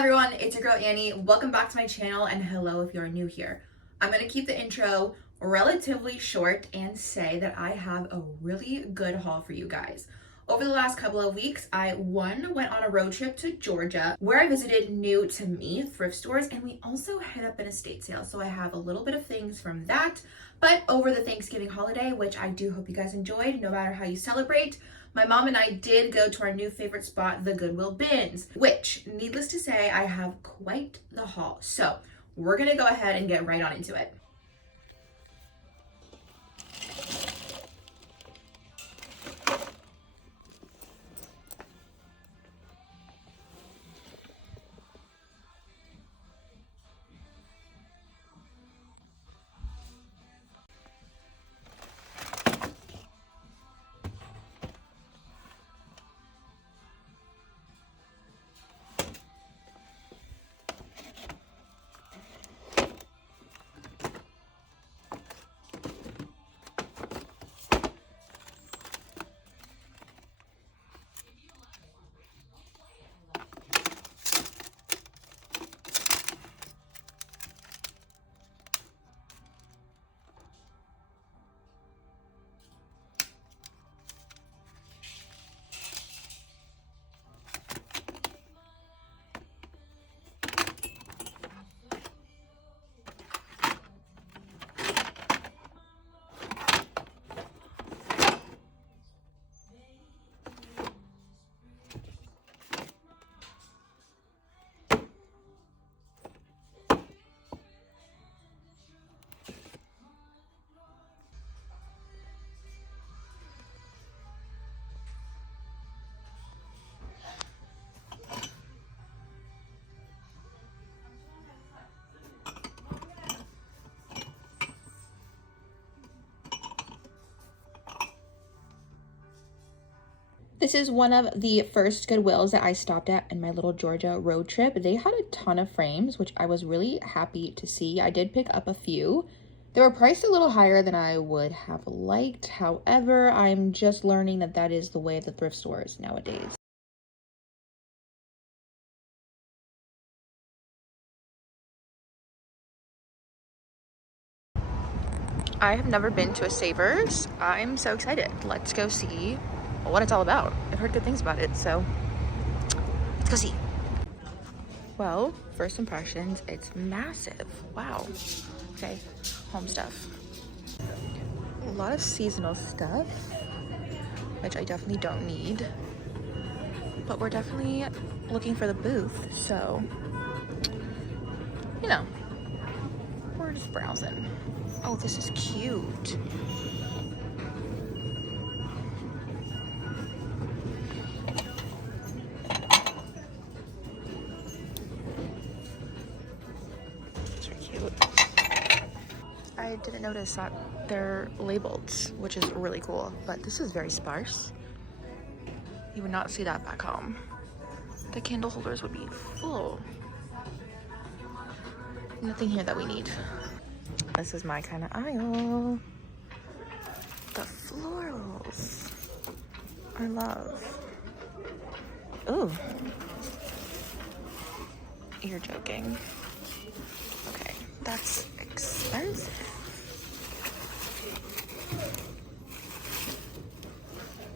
everyone, it's your girl Annie. Welcome back to my channel and hello if you're new here. I'm going to keep the intro relatively short and say that I have a really good haul for you guys. Over the last couple of weeks, I went on a road trip to Georgia where I visited new to me thrift stores, and we also hit up an estate sale. So I have a little bit of things from that. But over the Thanksgiving holiday, which I do hope you guys enjoyed, no matter how you celebrate, my mom and I did go to our new favorite spot, the Goodwill bins, which, needless to say, I have quite the haul. So we're gonna go ahead and get right on into it. This is one of the first Goodwills that I stopped at in my little Georgia road trip. They had a ton of frames, which I was really happy to see. I did pick up a few. They were priced a little higher than I would have liked. However, I'm just learning that that is the way of the thrift stores nowadays. I have never been to a Savers. I'm so excited. Let's go see what it's all about. I've heard good things about it, so let's go see. Well, first impressions, it's massive. Wow. Okay, home stuff. A lot of seasonal stuff, which I definitely don't need. But we're definitely looking for the booth, so, you know, we're just browsing. Oh, this is cute. I didn't notice that they're labeled, which is really cool, but this is very sparse. You would not see that back home. The candle holders would be full. Nothing here that we need. This is my kind of aisle. The florals. I love. Ooh. You're joking. Okay, that's expensive.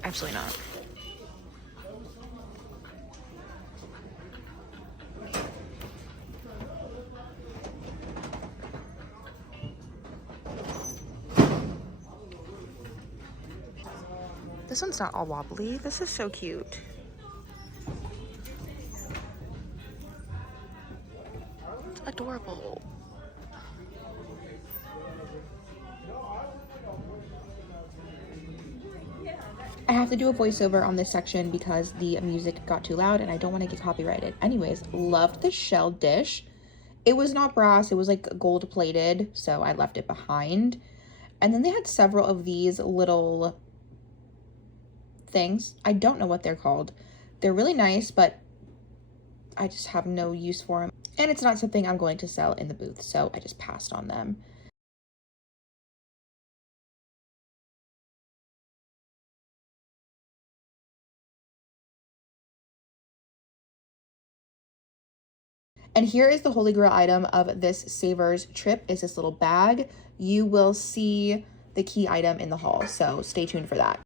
Absolutely not. This one's not all wobbly. This is so cute. It's adorable. I have to do a voiceover on this section because the music got too loud and I don't want to get copyrighted. Anyways, loved the shell dish. It was not brass, it was like gold plated, so I left it behind. And then they had several of these little things. I don't know what they're called. They're really nice, but I just have no use for them. And it's not something I'm going to sell in the booth, so I just passed on them. And here is the holy grail item of this Savers trip, is this little bag. You will see the key item in the haul, so stay tuned for that.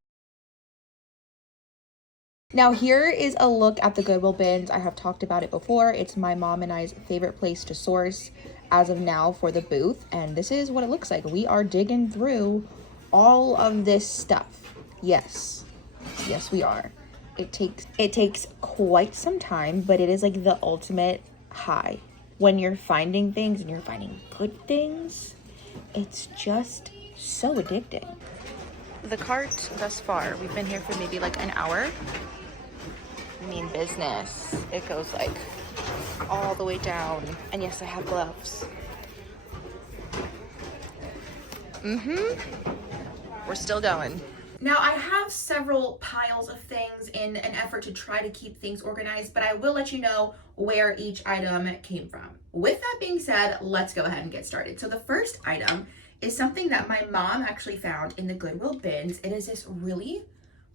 Now here is a look at the Goodwill bins. I have talked about it before. It's my mom and I's favorite place to source as of now for the booth, and this is what it looks like. We are digging through all of this stuff. Yes, we are. It takes quite some time, but it is like the ultimate high. When you're finding things and you're finding good things, it's just so addicting. The cart thus far, we've been here for maybe like an hour. I mean business. It goes like all the way down. And yes, I have gloves. We're still going. Now I have several piles of things in an effort to try to keep things organized, but I will let you know where each item came from. With that being said, let's go ahead and get started. So the first item is something that my mom actually found in the Goodwill bins. It is this really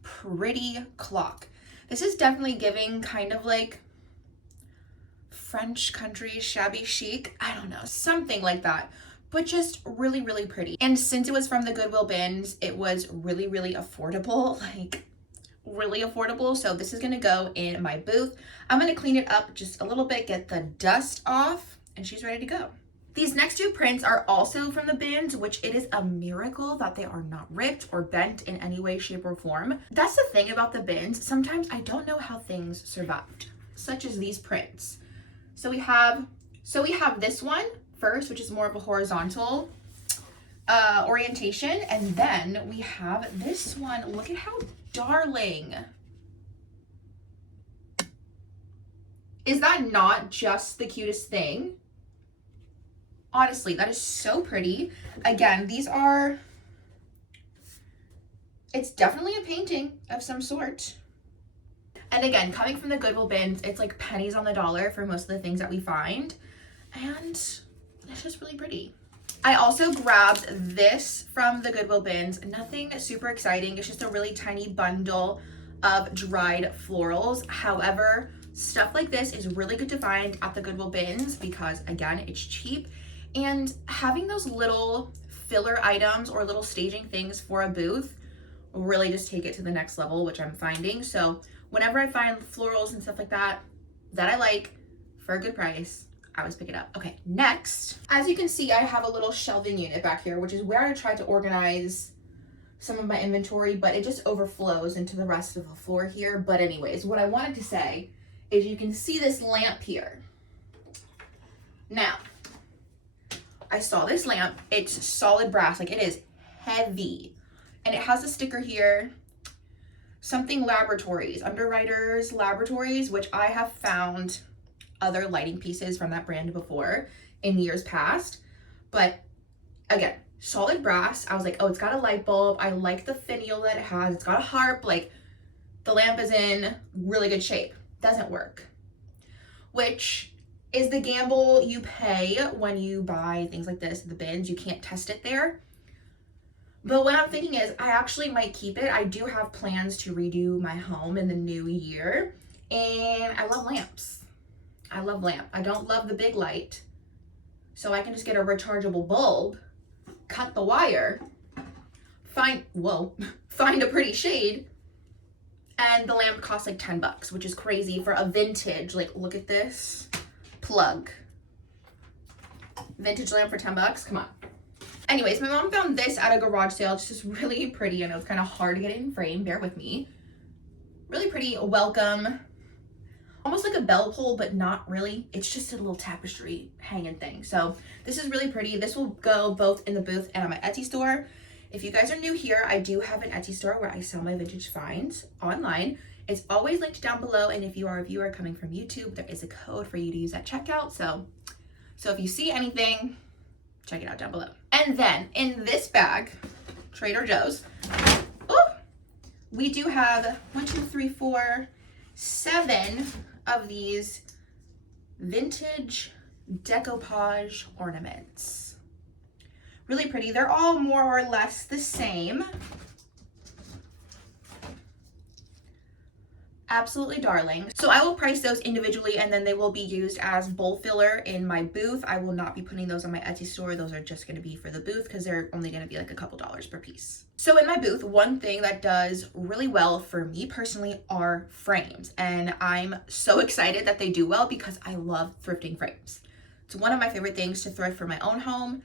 pretty clock. This is definitely giving kind of like French country shabby chic. I don't know, something like that, but just really, really pretty. And since it was from the Goodwill bins, it was really, really affordable, like really affordable. So this is gonna go in my booth. I'm gonna clean it up just a little bit, get the dust off, and she's ready to go. These next two prints are also from the bins, which it is a miracle that they are not ripped or bent in any way, shape, or form. That's the thing about the bins. Sometimes I don't know how things survived, such as these prints. So we have this one first, which is more of a horizontal orientation. And then we have this one. Look at how darling. Is that not just the cutest thing? Honestly, that is so pretty. Again, it's definitely a painting of some sort. And again, coming from the Goodwill bins, it's like pennies on the dollar for most of the things that we find. And it's just really pretty. I also grabbed this from the Goodwill bins. Nothing super exciting. It's just a really tiny bundle of dried florals. However, stuff like this is really good to find at the Goodwill bins because again, it's cheap. And having those little filler items or little staging things for a booth really just take it to the next level, which I'm finding. So whenever I find florals and stuff like that I like for a good price, I always pick it up. Okay, next, as you can see, I have a little shelving unit back here, which is where I tried to organize some of my inventory, but it just overflows into the rest of the floor here. But anyways, what I wanted to say is you can see this lamp here. Now, I saw this lamp. It's solid brass, like it is heavy. And it has a sticker here, something laboratories, Underwriters Laboratories, which I have found other lighting pieces from that brand before in years past. But again, solid brass. I was like, oh, it's got a light bulb. I like the finial that it has. It's got a harp. Like the lamp is in really good shape. Doesn't work, which is the gamble you pay when you buy things like this, the bins. You can't test it there. But what I'm thinking is I actually might keep it. I do have plans to redo my home in the new year, and I love lamps. I love lamp. I don't love the big light. So I can just get a rechargeable bulb, cut the wire, find a pretty shade, and the lamp costs like 10 bucks, which is crazy for a vintage. Like, look at this plug. Vintage lamp for 10 bucks, come on. Anyways, my mom found this at a garage sale. It's just really pretty. I know it's kind of hard to get it in frame, bear with me. Really pretty, welcome. Almost like a bell pull, but not really. It's just a little tapestry hanging thing. So this is really pretty. This will go both in the booth and on my Etsy store. If you guys are new here, I do have an Etsy store where I sell my vintage finds online. It's always linked down below. And if you are a viewer coming from YouTube, there is a code for you to use at checkout. So if you see anything, check it out down below. And then in this bag, Trader Joe's, we do have 7 of these vintage decoupage ornaments. Really pretty. They're all more or less the same. absolutely darling. So I will price those individually, and then they will be used as bowl filler in my booth. I will not be putting those on my Etsy store. Those are just going to be for the booth because they're only going to be like a couple dollars per piece. So in my booth, one thing that does really well for me personally are frames, and I'm so excited that they do well because I love thrifting frames. It's one of my favorite things to thrift for my own home,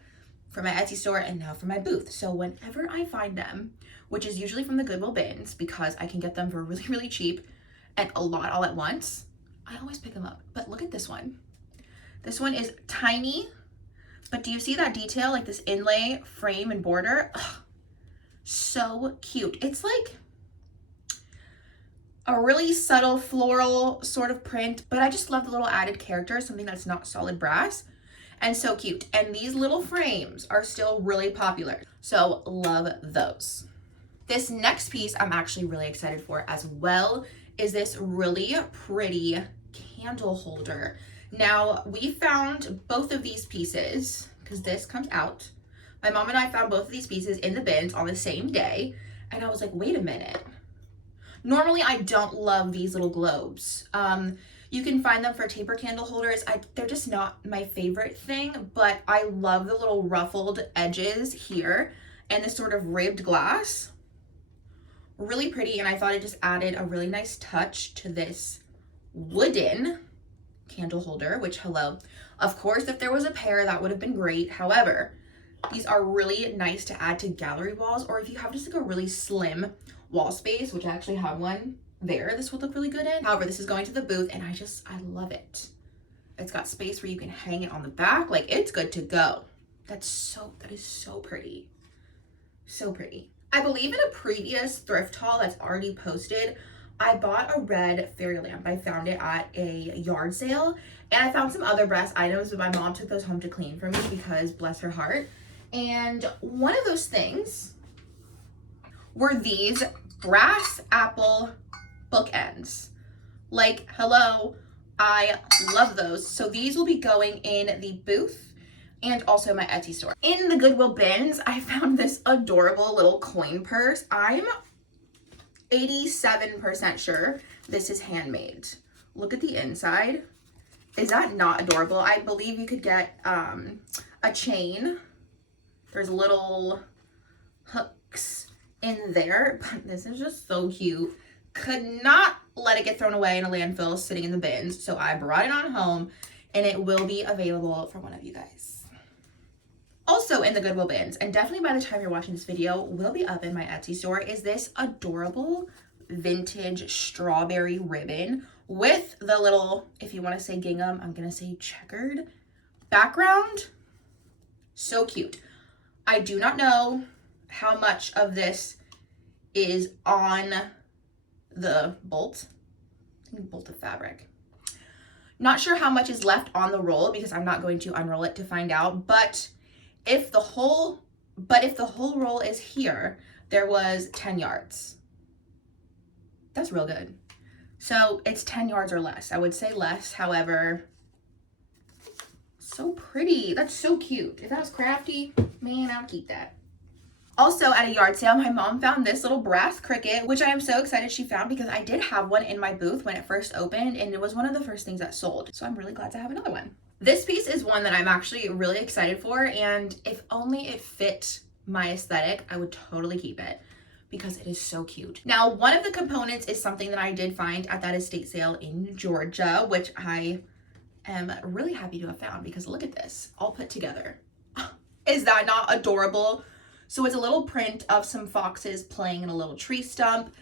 for my Etsy store, and now for my booth. So whenever I find them, which is usually from the Goodwill bins because I can get them for really, really cheap and a lot all at once, I always pick them up. But look at this one. This one is tiny, but do you see that detail? Like this inlay frame and border? Ugh, so cute. It's like a really subtle floral sort of print, but I just love the little added character, something that's not solid brass, and so cute. And these little frames are still really popular, so love those. This next piece I'm actually really excited for as well is this really pretty candle holder. Now, we found both of these pieces because this comes out. My mom and I found both of these pieces in the bins on the same day, and I was like, wait a minute. Normally, I don't love these little globes. You can find them for taper candle holders. They're just not my favorite thing, but I love the little ruffled edges here and this sort of ribbed glass. Really pretty, and I thought it just added a really nice touch to this wooden candle holder, which, hello. Of course, if there was a pair, that would have been great. However, these are really nice to add to gallery walls, or if you have just like a really slim wall space, which I actually have one there, this would look really good in. However, this is going to the booth, and I love it. It's got space where you can hang it on the back. Like, it's good to go. That is so pretty. So pretty. I believe in a previous thrift haul that's already posted, I bought a red fairy lamp. I found it at a yard sale, and I found some other brass items, but my mom took those home to clean for me because bless her heart. And one of those things were these brass apple bookends. Like, hello, I love those. So these will be going in the booth and also my Etsy store. In the Goodwill bins, I found this adorable little coin purse. I'm 87% sure this is handmade. Look at the inside. Is that not adorable? I believe you could get a chain. There's little hooks in there, but this is just so cute. Could not let it get thrown away in a landfill sitting in the bins, so I brought it on home, and it will be available for one of you guys. Also in the Goodwill bins, and definitely by the time you're watching this video, will be up in my Etsy store, is this adorable vintage strawberry ribbon with the little, if you want to say gingham, I'm gonna say checkered background. So cute. I do not know how much of this is on the bolt of fabric. Not sure how much is left on the roll because I'm not going to unroll it to find out, but if the whole roll is here, there was 10 yards. That's real good. So it's 10 yards or less. I would say less, however, so pretty. That's so cute. If that was crafty, man, I would keep that. Also at a yard sale, my mom found this little brass cricket, which I am so excited she found because I did have one in my booth when it first opened, and it was one of the first things that sold. So I'm really glad to have another one. This piece is one that I'm actually really excited for, and if only it fit my aesthetic, I would totally keep it because it is so cute. Now, one of the components is something that I did find at that estate sale in Georgia, which I am really happy to have found because look at this, all put together. Is that not adorable? So it's a little print of some foxes playing in a little tree stump.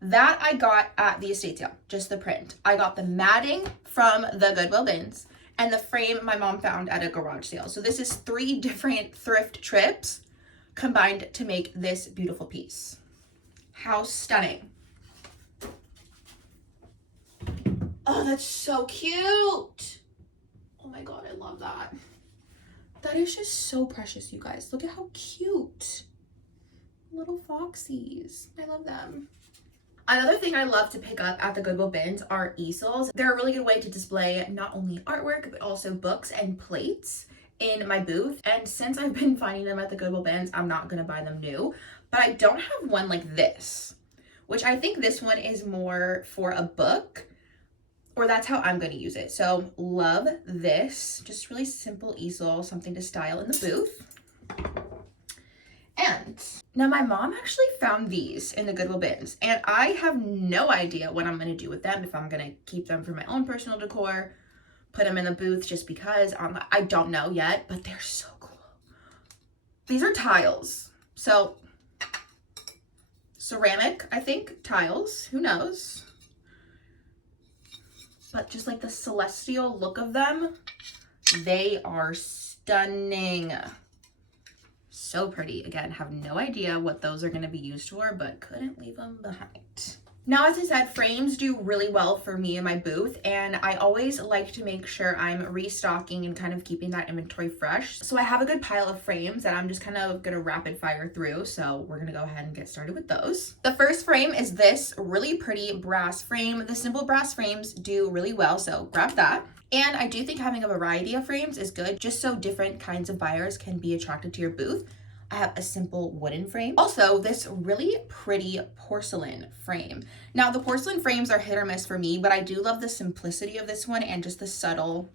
That I got at the estate sale, just the print. I got the matting from the Goodwill bins and the frame my mom found at a garage sale. So this is 3 different thrift trips combined to make this beautiful piece. How stunning. Oh, that's so cute. Oh my God, I love that. That is just so precious, you guys. Look at how cute. Little foxies. I love them. Another thing I love to pick up at the Goodwill bins are easels. They're a really good way to display not only artwork, but also books and plates in my booth. And since I've been finding them at the Goodwill bins, I'm not gonna buy them new, but I don't have one like this, which I think this one is more for a book, or that's how I'm going to use it. So love this. Just really simple easel, something to style in the booth. And now my mom actually found these in the Goodwill bins, and I have no idea what I'm going to do with them, if I'm going to keep them for my own personal decor, put them in the booth just because. I don't know yet, but they're so cool. These are tiles. So ceramic, I think, tiles, who knows? But just like the celestial look of them, they are stunning. So pretty. Again, have no idea what those are going to be used for, but couldn't leave them behind. Now, as I said, frames do really well for me in my booth, and I always like to make sure I'm restocking and kind of keeping that inventory fresh. So I have a good pile of frames that I'm just kind of going to rapid fire through. So we're going to go ahead and get started with those. The first frame is this really pretty brass frame. The simple brass frames do really well, so grab that. And I do think having a variety of frames is good, just so different kinds of buyers can be attracted to your booth. I have a simple wooden frame. Also, this really pretty porcelain frame. Now, the porcelain frames are hit or miss for me, but I do love the simplicity of this one and just the subtle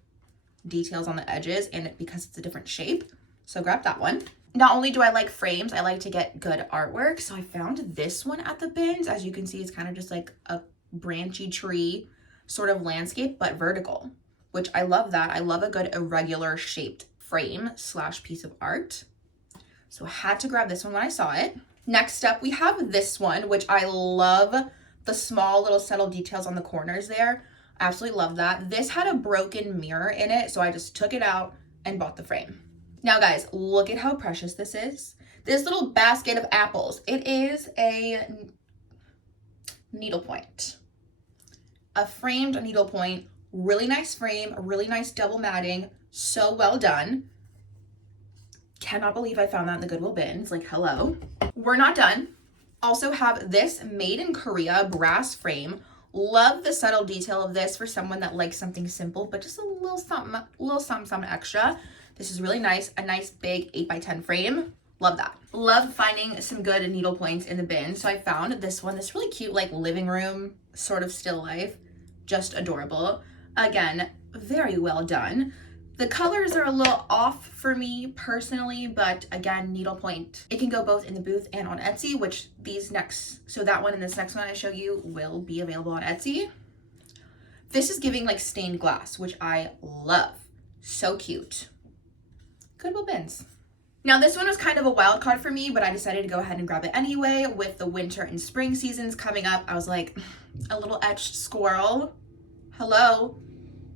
details on the edges, and because it's a different shape. So grab that one. Not only do I like frames, I like to get good artwork. So I found this one at the bins. As you can see, it's kind of just like a branchy tree sort of landscape, but vertical, which I love that. I love a good irregular shaped frame / piece of art. So I had to grab this one when I saw it. Next up, we have this one, which I love the small little subtle details on the corners there. I absolutely love that. This had a broken mirror in it, so I just took it out and bought the frame. Now guys, look at how precious this is. This little basket of apples. It is a needlepoint. A framed needlepoint. Really nice frame, really nice double matting. So well done. Cannot believe I found that in the Goodwill bins. Like, hello. We're not done. Also have this made in Korea brass frame. Love the subtle detail of this for someone that likes something simple, but just a little something extra. This is really nice. A nice big 8x10 frame. Love that. Love finding some good needle points in the bin. So I found this one, this really cute, like living room sort of still life. Just adorable. Again, very well done. The colors are a little off for me personally, but again, needlepoint. It can go both in the booth and on Etsy, which so that one and this next one I show you will be available on Etsy. This is giving like stained glass, which I love. So cute. Goodwill bins. Now this one was kind of a wild card for me, but I decided to go ahead and grab it anyway. With the winter and spring seasons coming up, I was like, a little etched squirrel. Hello.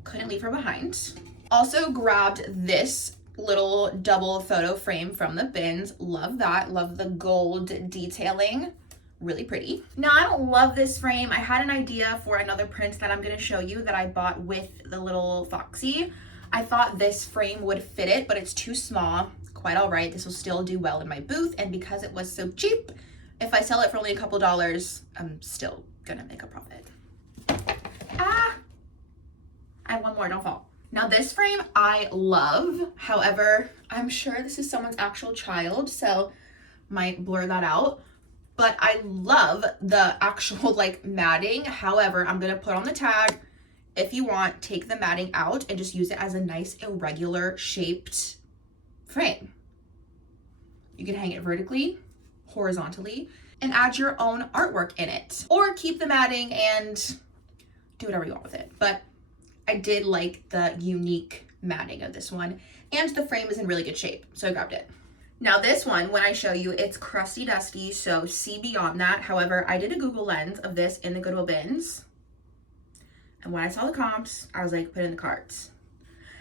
Couldn't leave her behind. Also grabbed this little double photo frame from the bins. Love that. Love the gold detailing. Really pretty. Now, I don't love this frame. I had an idea for another print that I'm going to show you that I bought with the little foxy. I thought this frame would fit it, but it's too small. Quite all right. This will still do well in my booth. And because it was so cheap, if I sell it for only a couple dollars, I'm still going to make a profit. I have one more. Don't fall. Now this frame I love. However, I'm sure this is someone's actual child, so might blur that out. But I love the actual like matting. However, I'm gonna put on the tag. If you want, take the matting out and just use it as a nice irregular shaped frame. You can hang it vertically, horizontally, and add your own artwork in it. Or keep the matting and do whatever you want with it. But I did like the unique matting of this one, and the frame is in really good shape, so I grabbed it. Now this one, when I show you, it's crusty dusty, so see beyond that. However, I did a Google Lens of this in the Goodwill bins, and when I saw the comps, I was like, put it in the carts.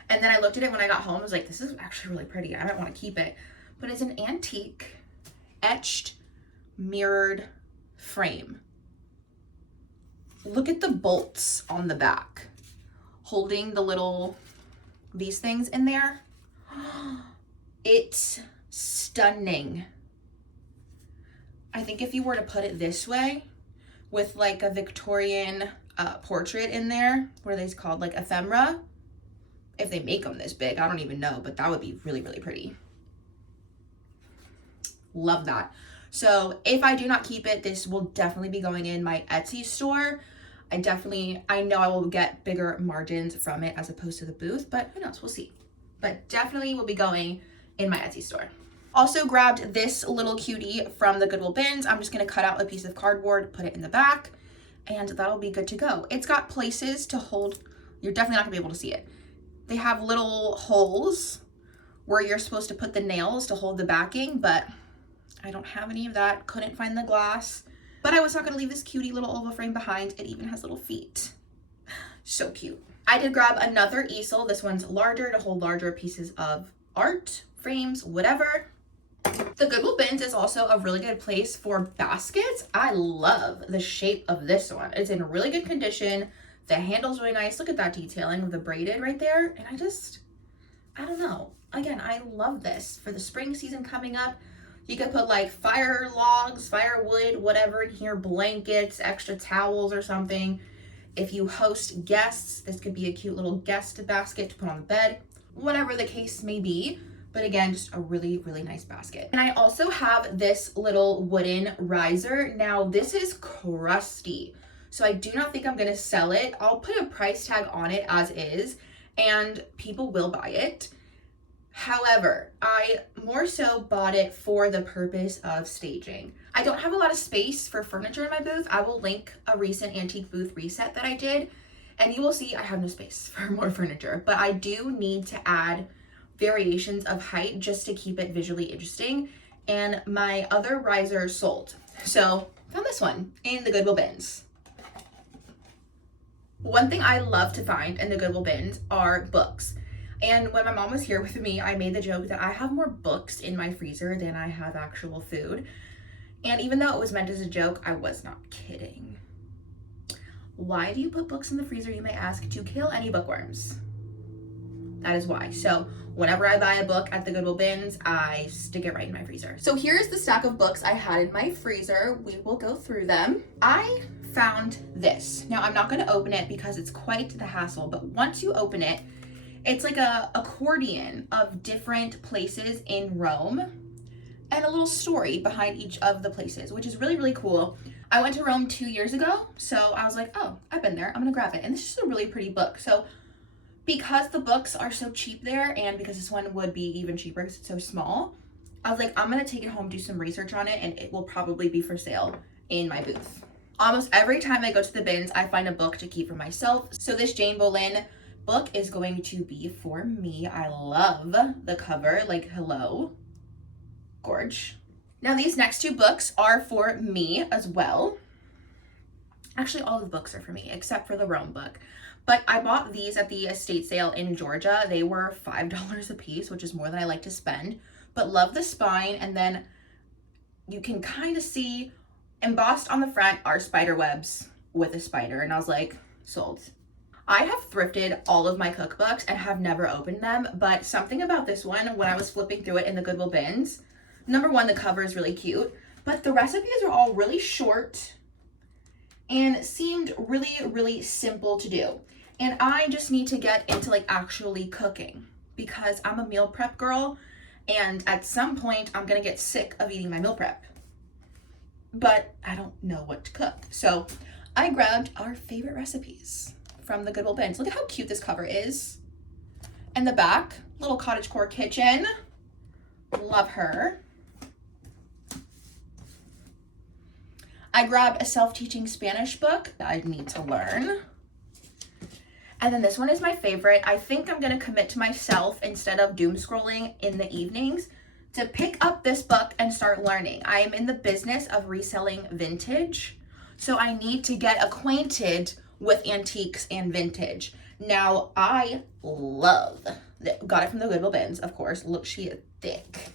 And then I looked at it when I got home, I was like, this is actually really pretty. I might want to keep it. But it's an antique, etched, mirrored frame. Look at the bolts on the back, holding the these things in there. It's stunning. I think if you were to put it this way, with like a Victorian portrait in there, what are these called, like ephemera? If they make them this big, I don't even know, but that would be really, really pretty. Love that. So if I do not keep it, this will definitely be going in my Etsy store. I know I will get bigger margins from it as opposed to the booth, but who knows, we'll see. But definitely will be going in my Etsy store. Also grabbed this little cutie from the Goodwill bins. I'm just gonna cut out a piece of cardboard, put it in the back, and that'll be good to go. It's got places to hold, you're definitely not gonna be able to see it. They have little holes where you're supposed to put the nails to hold the backing, but I don't have any of that, couldn't find the glass. But I was not gonna leave this cutie little oval frame behind. It even has little feet. So cute. I did grab another easel. This one's larger to hold larger pieces of art, frames, whatever. The Goodwill bins is also a really good place for baskets. I love the shape of this one. It's in really good condition. The handle's really nice. Look at that detailing with the braided right there. And I don't know. Again, I love this for the spring season coming up. You could put like fire logs, firewood, whatever in here, blankets, extra towels or something. If you host guests, this could be a cute little guest basket to put on the bed, whatever the case may be. But again, just a really, really nice basket. And I also have this little wooden riser. Now this is crusty, so I do not think I'm gonna sell it. I'll put a price tag on it as is, and people will buy it. However, I more so bought it for the purpose of staging. I don't have a lot of space for furniture in my booth. I will link a recent antique booth reset that I did, and you will see I have no space for more furniture, but I do need to add variations of height just to keep it visually interesting. And my other riser sold. So found this one in the Goodwill bins. One thing I love to find in the Goodwill bins are books. And when my mom was here with me, I made the joke that I have more books in my freezer than I have actual food. And even though it was meant as a joke, I was not kidding. Why do you put books in the freezer, you may ask? To kill any bookworms. That is why. So whenever I buy a book at the Goodwill bins, I stick it right in my freezer. So here's the stack of books I had in my freezer. We will go through them. I found this. Now I'm not going to open it because it's quite the hassle, but once you open it, it's like a accordion of different places in Rome and a little story behind each of the places, which is really, really cool. I went to Rome 2 years ago, so I was like, oh, I've been there, I'm gonna grab it. And this is a really pretty book. So because the books are so cheap there, and because this one would be even cheaper because it's so small, I was like, I'm gonna take it home, do some research on it, and it will probably be for sale in my booth. Almost every time I go to the bins, I find a book to keep for myself. So this Jane Boleyn book is going to be for me. I love the cover, like, hello, gorge. Now these next two books are for me as well. Actually, all of the books are for me except for the Rome book. But I bought these at the estate sale in Georgia. They were $5 a piece, which is more than I like to spend. But love the spine, and then you can kind of see embossed on the front are spider webs with a spider, and I was like, sold. I have thrifted all of my cookbooks and have never opened them, but something about this one, when I was flipping through it in the Goodwill bins, number one, the cover is really cute, but the recipes are all really short and seemed really, really simple to do. And I just need to get into like actually cooking because I'm a meal prep girl, and at some point I'm gonna get sick of eating my meal prep, but I don't know what to cook. So I grabbed our favorite recipes from the Goodwill bins. Look at how cute this cover is. And the back, little cottagecore kitchen. Love her. I grabbed a self-teaching Spanish book that I need to learn. And then this one is my favorite. I think I'm gonna commit to myself, instead of doom scrolling in the evenings, to pick up this book and start learning. I am in the business of reselling vintage, so I need to get acquainted with antiques and vintage. Now, I love, got it from the Goodwill bins, of course. Look, she is thick.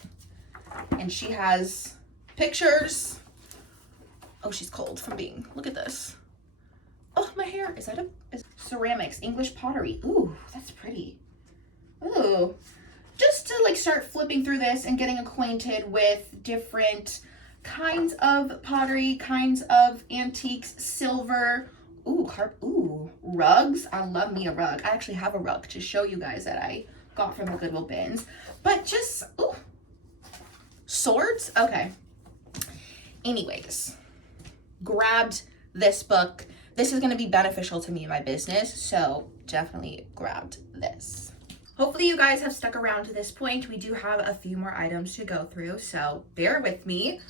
And she has pictures. Oh, she's cold from being, look at this. Oh, my hair, is that ceramics, English pottery. Ooh, that's pretty. Ooh. Just to like start flipping through this and getting acquainted with different kinds of pottery, kinds of antiques, silver. Ooh, rugs. I love me a rug. I actually have a rug to show you guys that I got from the Goodwill bins. But just, ooh, swords? Okay. Anyways, grabbed this book. This is going to be beneficial to me in my business, so definitely grabbed this. Hopefully you guys have stuck around to this point. We do have a few more items to go through, so bear with me.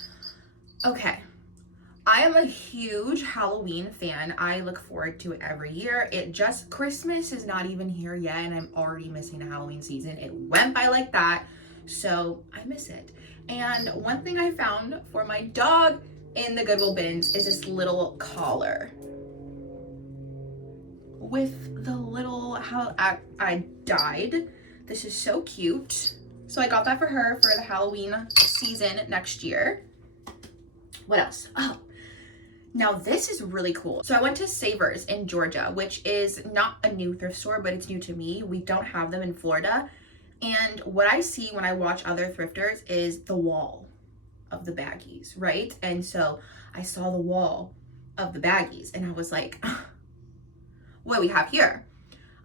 Okay, I am a huge Halloween fan. I look forward to it every year. Christmas is not even here yet, and I'm already missing the Halloween season. It went by like that, so I miss it. And one thing I found for my dog in the Goodwill bins is this little collar with the little how I died. This is so cute. So I got that for her for the Halloween season next year. What else? Oh, now this is really cool. So I went to Savers in Georgia, which is not a new thrift store, but it's new to me. We don't have them in Florida. And what I see when I watch other thrifters is the wall of the baggies, right? And so I saw the wall of the baggies and I was like, what do we have here?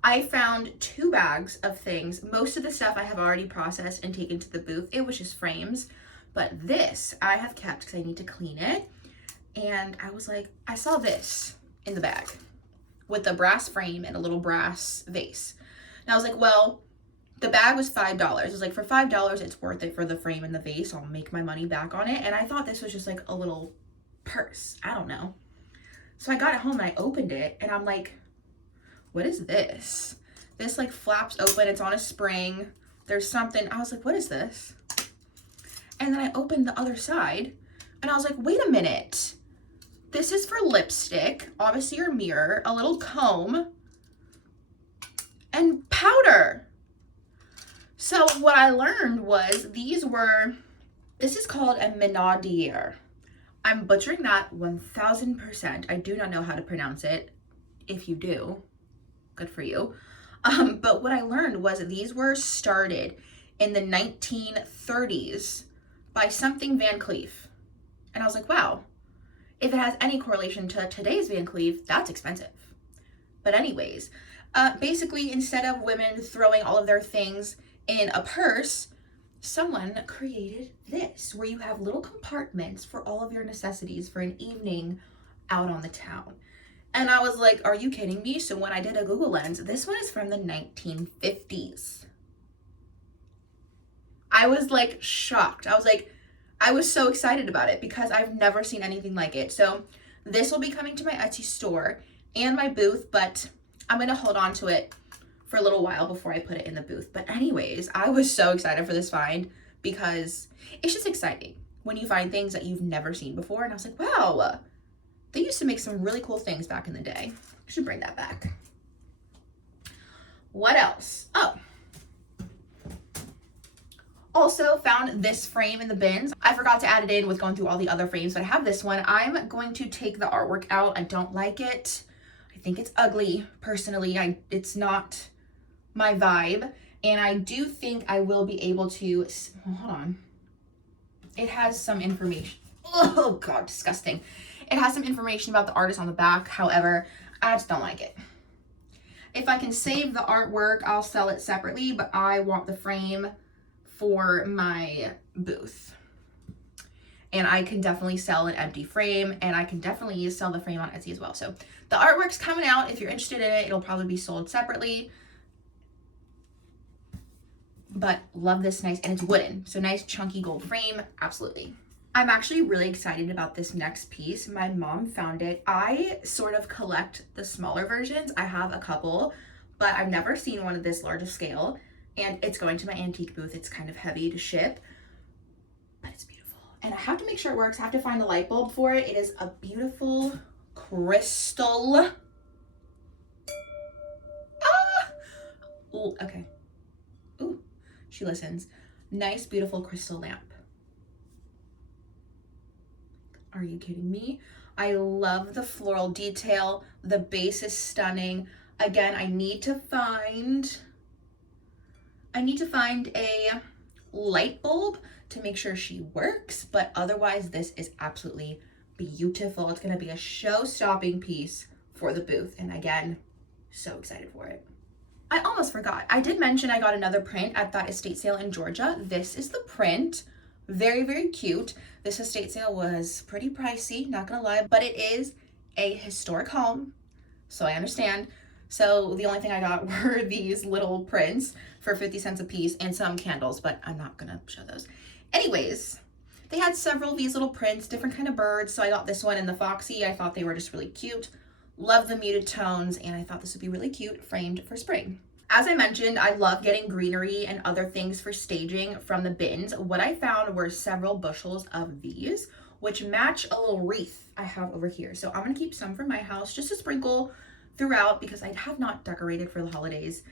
I found 2 bags of things. Most of the stuff I have already processed and taken to the booth. It was just frames. But this I have kept because I need to clean it. And I was like, I saw this in the bag with a brass frame and a little brass vase. And I was like, well, the bag was $5. I was like, for $5, it's worth it for the frame and the vase. I'll make my money back on it. And I thought this was just like a little purse. I don't know. So I got it home and I opened it and I'm like, what is this? This like flaps open. It's on a spring. There's something. I was like, what is this? And then I opened the other side and I was like, wait a minute. This is for lipstick, obviously your mirror, a little comb, and powder. So what I learned was this is called a menadier. I'm butchering that 1000%. I do not know how to pronounce it. If you do, good for you. But what I learned was these were started in the 1930s by something Van Cleef. And I was like, wow, if it has any correlation to today's Van Cleef, that's expensive. But anyways, basically instead of women throwing all of their things in a purse, someone created this where you have little compartments for all of your necessities for an evening out on the town. And I was like, are you kidding me? So when I did a Google lens, this one is from the 1950s. I was like shocked. I was so excited about it because I've never seen anything like it. So this will be coming to my Etsy store and my booth, but I'm going to hold on to it for a little while before I put it in the booth. But anyways, I was so excited for this find because it's just exciting when you find things that you've never seen before. And I was like, wow, they used to make some really cool things back in the day. I should bring that back. What else? Oh, also found this frame in the bins. I forgot to add it in with going through all the other frames, but I have this one. I'm going to take the artwork out. I don't like it. I think it's ugly, personally. It's not my vibe. And I do think I will be able to, hold on. It has some information. Oh God, disgusting. It has some information about the artist on the back. However, I just don't like it. If I can save the artwork, I'll sell it separately, but I want the frame for my booth. And I can definitely sell an empty frame, and I can definitely sell the frame on Etsy as well. So the artwork's coming out. If you're interested in it, it'll probably be sold separately. But love this nice, and it's wooden. So nice chunky gold frame, absolutely. I'm actually really excited about this next piece. My mom found it. I sort of collect the smaller versions. I have a couple, but I've never seen one of this large of scale. And it's going to my antique booth. It's kind of heavy to ship, but it's beautiful. And I have to make sure it works. I have to find a light bulb for it. It is a beautiful crystal. Ah! Ooh, okay. Ooh, she listens. Nice, beautiful crystal lamp. Are you kidding me? I love the floral detail. The base is stunning. Again, I need to find a light bulb to make sure she works, but otherwise this is absolutely beautiful. It's going to be a show-stopping piece for the booth, and again, so excited for it. I almost forgot. I did mention I got another print at that estate sale in Georgia. This is the print. Very, very cute. This estate sale was pretty pricey, not gonna lie, but it is a historic home, so I understand. So the only thing I got were these little prints for 50 cents a piece and some candles, but I'm not gonna show those. Anyways, they had several of these little prints, different kind of birds. So I got this one in the Foxy. I thought they were just really cute. Love the muted tones, and I thought this would be really cute framed for spring. As I mentioned, I love getting greenery and other things for staging from the bins. What I found were several bushels of these, which match a little wreath I have over here. So I'm gonna keep some for my house just to sprinkle throughout because I have not decorated for the holidays.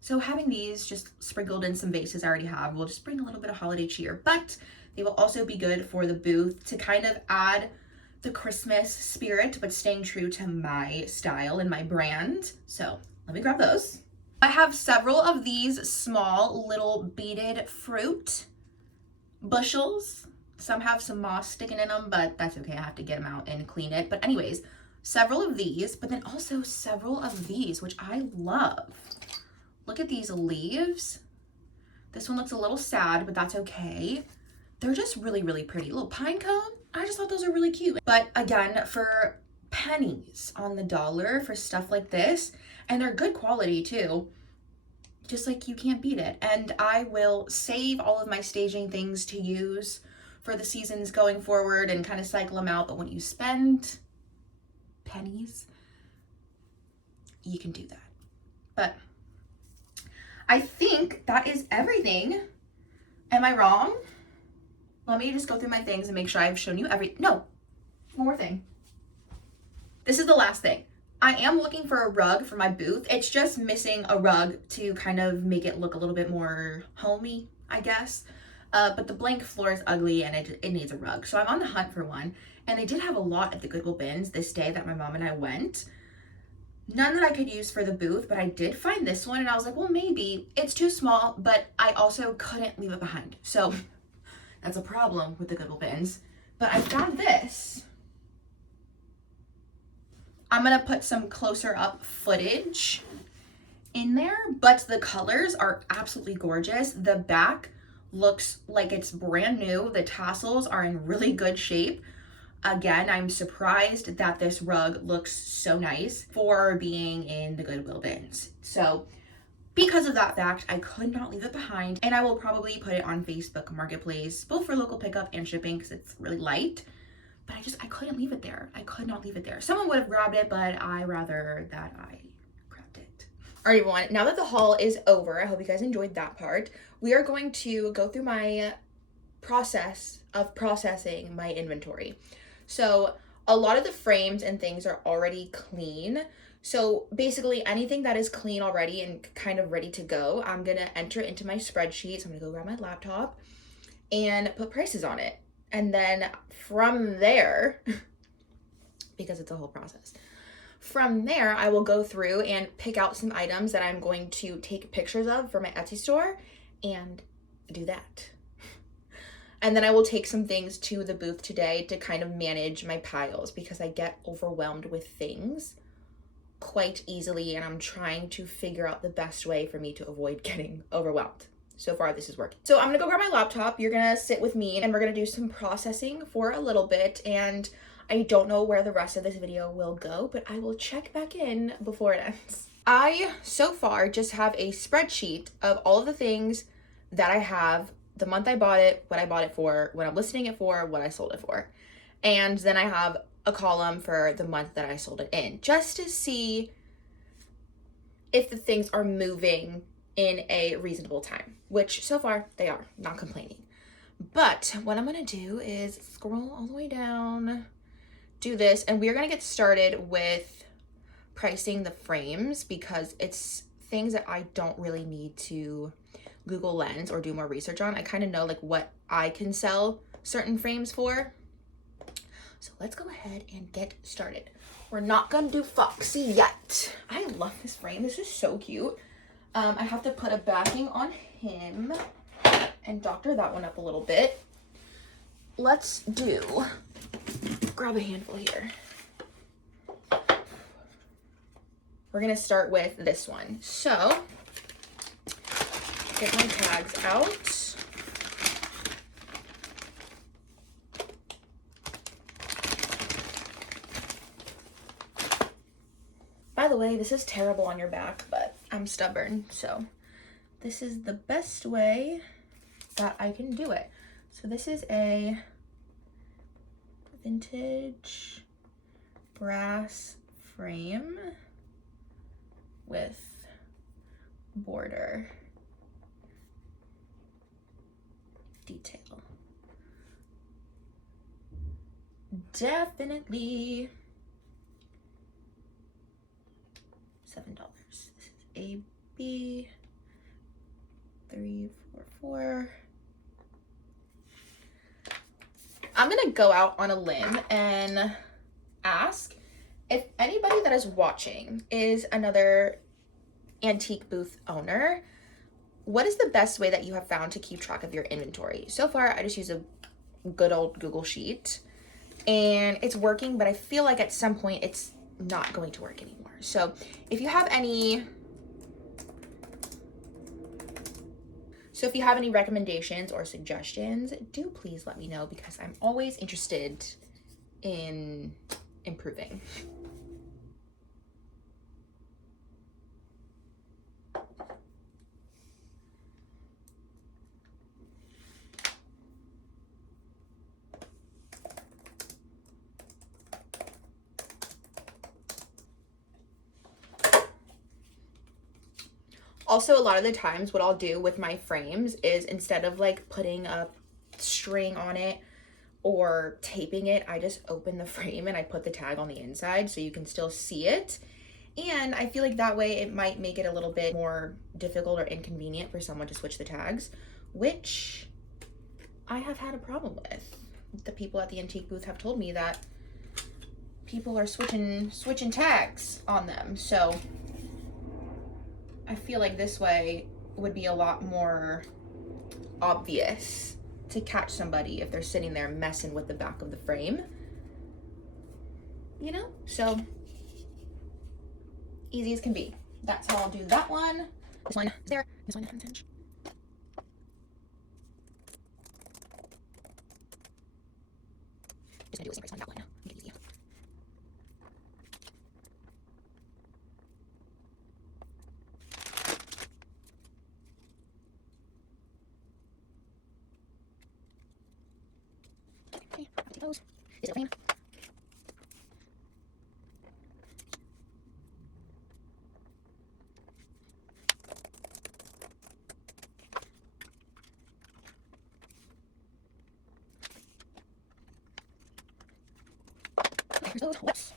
So having these just sprinkled in some vases I already have will just bring a little bit of holiday cheer, but they will also be good for the booth to kind of add the Christmas spirit, but staying true to my style and my brand. So let me grab those. I have several of these small little beaded fruit bushels. Some have some moss sticking in them, but that's okay. I have to get them out and clean it. But anyways, several of these, but then also several of these, which I love. Look at these leaves. This one looks a little sad, but that's okay. They're just really, really pretty. Little pine cone. I just thought those are really cute. But again, for pennies on the dollar for stuff like this, and they're good quality too, just like you can't beat it. And I will save all of my staging things to use for the seasons going forward and kind of cycle them out. But when you spend pennies, you can do that. But I think that is everything. Am I wrong? Let me just go through my things and make sure I've shown you no, one more thing. This is the last thing. I am looking for a rug for my booth. It's just missing a rug to kind of make it look a little bit more homey, I guess. But the blank floor is ugly and it needs a rug. So I'm on the hunt for one. And they did have a lot at the Goodwill bins this day that my mom and I went. None that I could use for the booth, but I did find this one and I was like, well, maybe. It's too small, but I also couldn't leave it behind. So that's a problem with the Goodwill bins. But I found this. I'm gonna put some closer up footage in there, but the colors are absolutely gorgeous. The back looks like it's brand new. The tassels are in really good shape. Again, I'm surprised that this rug looks so nice for being in the Goodwill bins. So because of that fact, I could not leave it behind, and I will probably put it on Facebook Marketplace, both for local pickup and shipping because it's really light. But I couldn't leave it there. I could not leave it there. Someone would have grabbed it, but I rather that I grabbed it. All right, everyone, now that the haul is over, I hope you guys enjoyed that part. We are going to go through my process of processing my inventory. So a lot of the frames and things are already clean. So basically anything that is clean already and kind of ready to go, I'm gonna enter it into my spreadsheet. So I'm gonna go grab my laptop and put prices on it. And then from there, because it's a whole process, from there, I will go through and pick out some items that I'm going to take pictures of for my Etsy store and do that. And then I will take some things to the booth today to kind of manage my piles because I get overwhelmed with things quite easily and I'm trying to figure out the best way for me to avoid getting overwhelmed. So far, this is working. So I'm gonna go grab my laptop. You're gonna sit with me and we're gonna do some processing for a little bit. And I don't know where the rest of this video will go, but I will check back in before it ends. I, so far, just have a spreadsheet of all of the things that I have, the month I bought it, what I bought it for, what I'm listing it for, what I sold it for. And then I have a column for the month that I sold it in, just to see if the things are moving in a reasonable time, which so far they are, not complaining. But what I'm gonna do is scroll all the way down, do this, and we are gonna get started with pricing the frames because it's things that I don't really need to Google Lens or do more research on. I kind of know like what I can sell certain frames for. So let's go ahead and get started. We're not gonna do Foxy yet. I love this frame. This is so cute. I have to put a backing on him and doctor that one up a little bit. Let's grab a handful here. We're gonna start with this one. So, get my tags out. way. This is terrible on your back, but I'm stubborn, so this is the best way that I can do it. So this is a vintage brass frame with border detail. Definitely $7. This is AB 344. I'm gonna go out on a limb and ask if anybody that is watching is another antique booth owner. What is the best way that you have found to keep track of your inventory? So far, I just use a good old Google Sheet and it's working, but I feel like at some point it's not going to work anymore. So if you have any recommendations or suggestions, do please let me know, because I'm always interested in improving. Also, a lot of the times what I'll do with my frames is, instead of like putting a string on it or taping it, I just open the frame and I put the tag on the inside so you can still see it. And I feel like that way it might make it a little bit more difficult or inconvenient for someone to switch the tags, which I have had a problem with. The people at the antique booth have told me that people are switching tags on them. So I feel like this way would be a lot more obvious to catch somebody if they're sitting there messing with the back of the frame, you know? So easy as can be. That's how I'll do that one. This one is there. This one happens hinge. Just gonna do the same price on that one. Make it easy. Okay, I'll take those. Is it a frame? Here's those whips.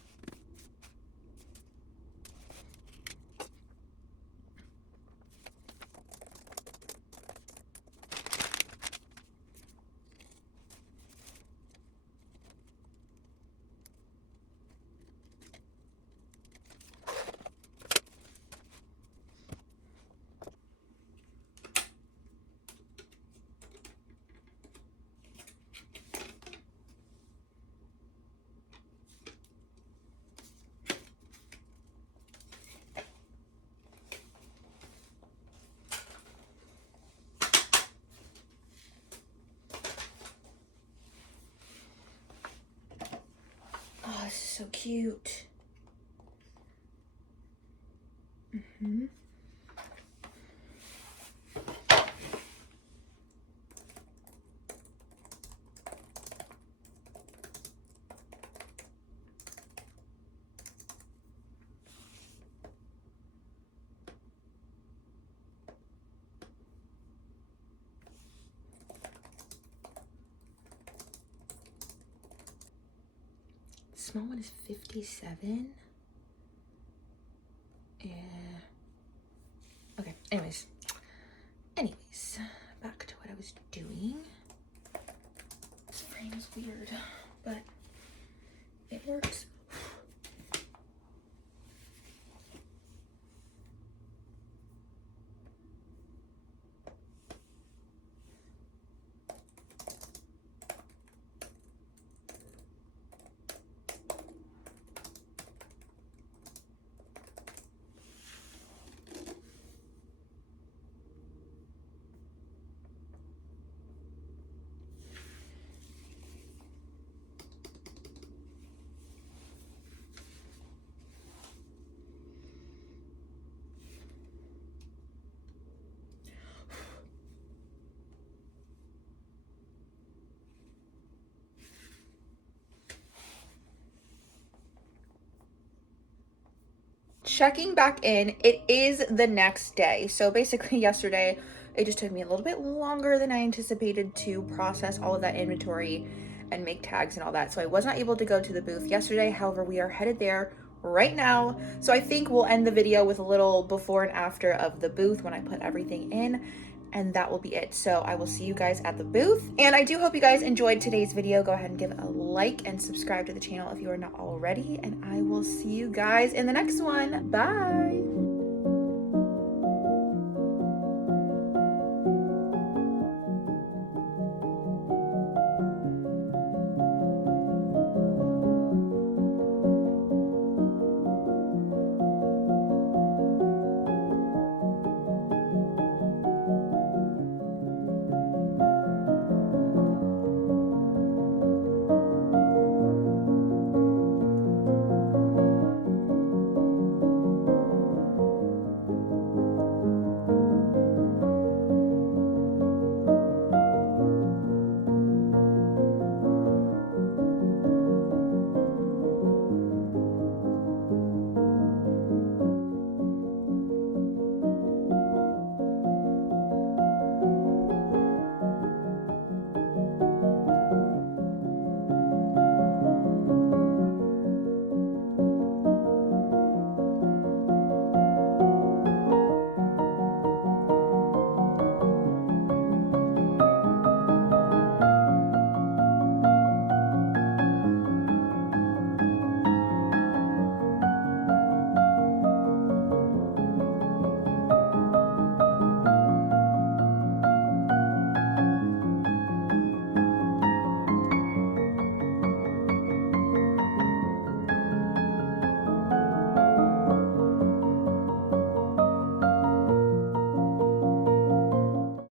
Oh, this is so cute. Mm-hmm. Small one is 57. Yeah. Okay, anyways, back to what I was doing. This frame is weird, but it works. checking back in, it is the next day. So basically yesterday, it just took me a little bit longer than I anticipated to process all of that inventory and make tags and all that. So I was not able to go to the booth yesterday. However, we are headed there right now. So I think we'll end the video with a little before and after of the booth when I put everything in, and that will be it. So I will see you guys at the booth. And I do hope you guys enjoyed today's video. Go ahead and give it a like and subscribe to the channel if you are not already. And I will see you guys in the next one. Bye.